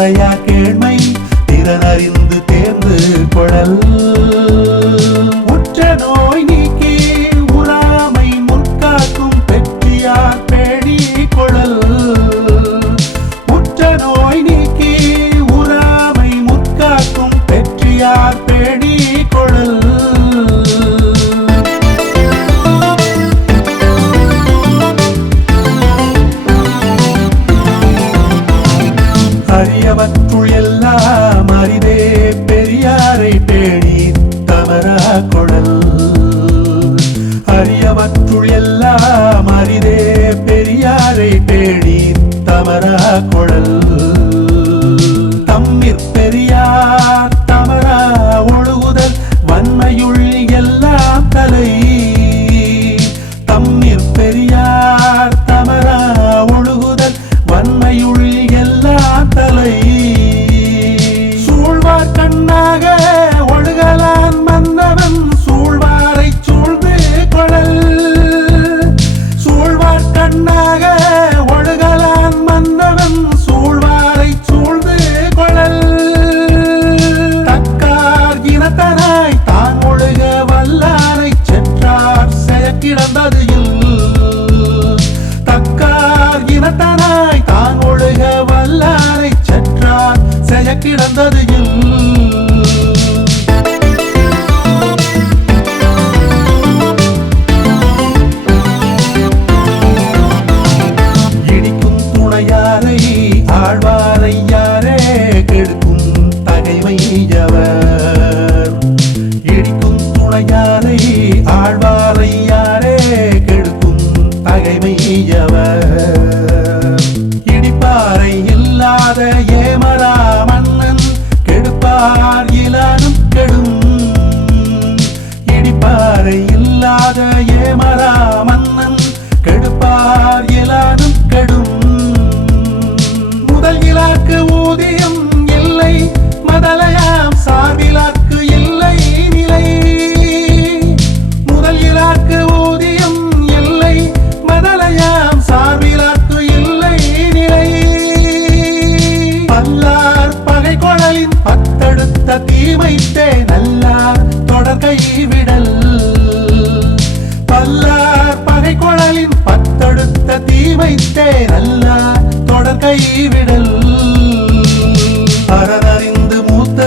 உடையா கேள்மை திறனறிந்து தேர்ந்து கொழல் உற்ற நோய் நீக்கி உறாமை முற்காக்கும் பெற்றியார் பேணி கொழல் உற்ற நோய் நீக்கி உறாமை முற்காக்கும் பெற்றியார் பேணி கொழல் அரியவற்றுள் எல்லாம் அரிதே பெரியாரை பேணி தவறா கொழல் அரியவற்றுள் எல்லாம் அரிதே பெரியாரை பேணி தவறா கொழல் தம்மிற் பெரியார் தவறா ஒழுகுதல் வன்மையுள் எல்லாம் தலை தம்மிற் பெரியார் தவறா ஒழுகுதல் வன்மையுள் எல்லாம் தலை சூழ்வார் கண்ணாக ஒழுகலான் மன்னவன் சூழ்வாரை சூழ்ந்து கொழல் சூழ்வார் கண்ணாக ஒழுகலான் மன்னவன் சூழ்வாரை சூழ்ந்து கொழல் தக்கார் இனத்தனாய் தான் ஒழுக வல்லாரை சென்றார் செயக்கிடந்தது தக்கார் இனத்தனாய் தான் ஒழுக வல்லாரை சென்றார் செயக்கிடந்தது இடிக்கும் துணையாரை ஆழ்வாரை யாரே கெடுக்கும் தகைமை எவர் இடிக்கும் துணையாரை ஆழ்வாரை யாரே கெடுக்கும் தகைமை எவர் இடிப்பாறை இல்லாத ஏமரா மன்னன் கெடுப்பார் இலானும் கெடும் இடிப்பாறை இல்லாத ஏமரா மன்னன் கெடுப்பார் இலானும் கெடும் முதல் இலாக்கு ஊதியம் இல்லை மதலையாம் சார்பிலாக்கு இல்லை நிலை முதல் இலாக்கு ஊதியம் இல்லை மதலையாம் சார்பிலாக்கு இல்லை நிலை பல்லார் பகை கொழலின் பத்தெடுத்த தீமைத்தே நல்லார் தொடர் கைவிடல் பல்லார் பகை கொழலின் பத்தெடுத்த தீமைத்தே நல்லார் தொடர் கைவிடல் அறனறிந்து மூத்த